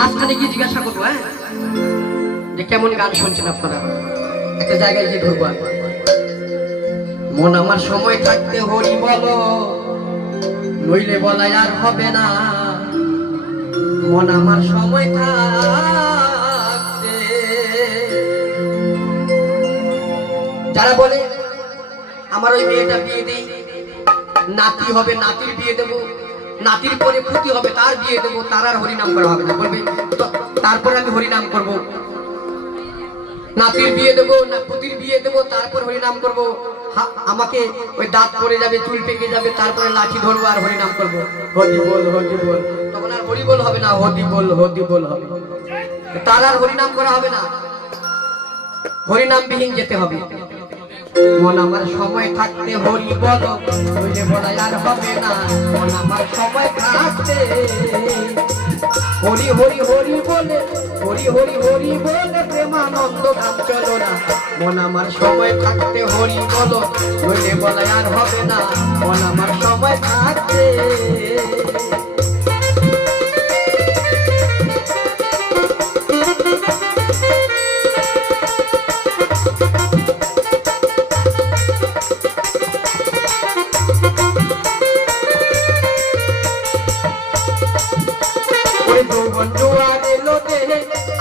মাঝখানে গিয়ে জিজ্ঞাসা করবো, হ্যাঁ, যে কেমন গান শুনছেন আপনারা। একটা জায়গায় গিয়ে ধরবো। মন আমার সময় থাকতে হরি বলো, নইলে বলাই আর হবে না। মন আমার সময় থাকতে। যারা বলে আমার ওই মেয়েটা বিয়ে দেই, নাতি হবে, নাতির বিয়ে দেবো, নাতির পরে পুতি হবে, তার বিয়ে দেবো, তার আর হরিনাম করা হবে না। বলবে তারপরে আমি হরিনাম করব। নাতির বিয়ে দেবো, না পুতির বিয়ে দেবো, তারপর হরিনাম করব। আমাকে ওই দাঁত পড়ে যাবে, চুল পেকে যাবে, তারপরে লাঠি ধরবো আর হরিনাম করব। হরি বল, হরি বল। তখন আর হরি বল হবে না, হরি বল, হরি বল হবে। তার আর হরিনাম করা হবে না, হরিনাম বিহীন যেতে হবে। মন আমার সময় থাকতে হরি বলো, নইলে বলাই আর হবে না। মন আমার সময় থাকতে হরি হরি হরি বলে, হরি হরি হরি বলে প্রেমানন্দ গান চলো না। মন আমার সময় থাকতে হরি বলো, নইলে বলাই আর হবে না। মন আমার সময় থাকতে।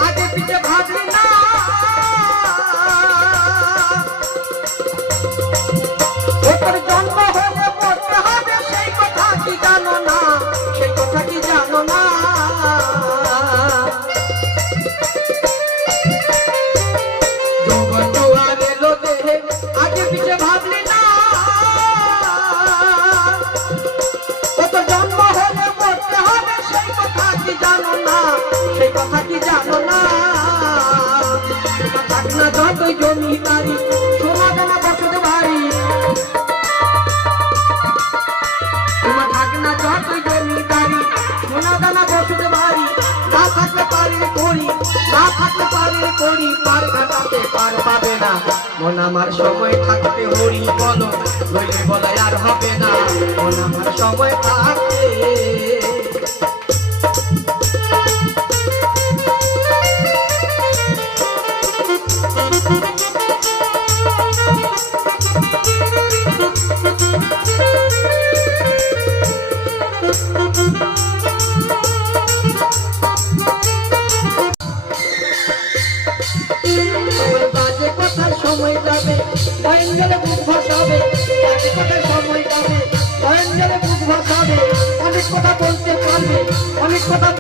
আগে পিছে ভাবলি না, ওপর জন্ম হলে মরতে হবে, সেই কথা কি জানো না, সেই কথা কি জানো না। যৌবন জোয়ার এলো দেহে, আগে পিছে ভাবলি না, ওপর জন্ম হলে মরতে হবে, সেই কথা কি জানো না, সেই কথা কি জানো না। থাক না যতই জমি বাড়ি, সোনা দানা বসত বাড়ি, তোমার থাক না যতই জমি বাড়ি, সোনা দানা বসত বাড়ি। না থাকলে পারে করি, না থাকলে পারে করি, পার ঘাটাতে পার পাবে না। মন আমার সময় থাকতে হরি বলো, নইলে বলাই আর হবে না। মন আমার সময় থাকতে। সময় যাবে বয়ন গেলে বুক ভাসাবে, অনেক কথার সময় যাবে বয়ন গেলে বুক ভাসাবে, অনেক কথা বলতে পারবে, অনেক কথা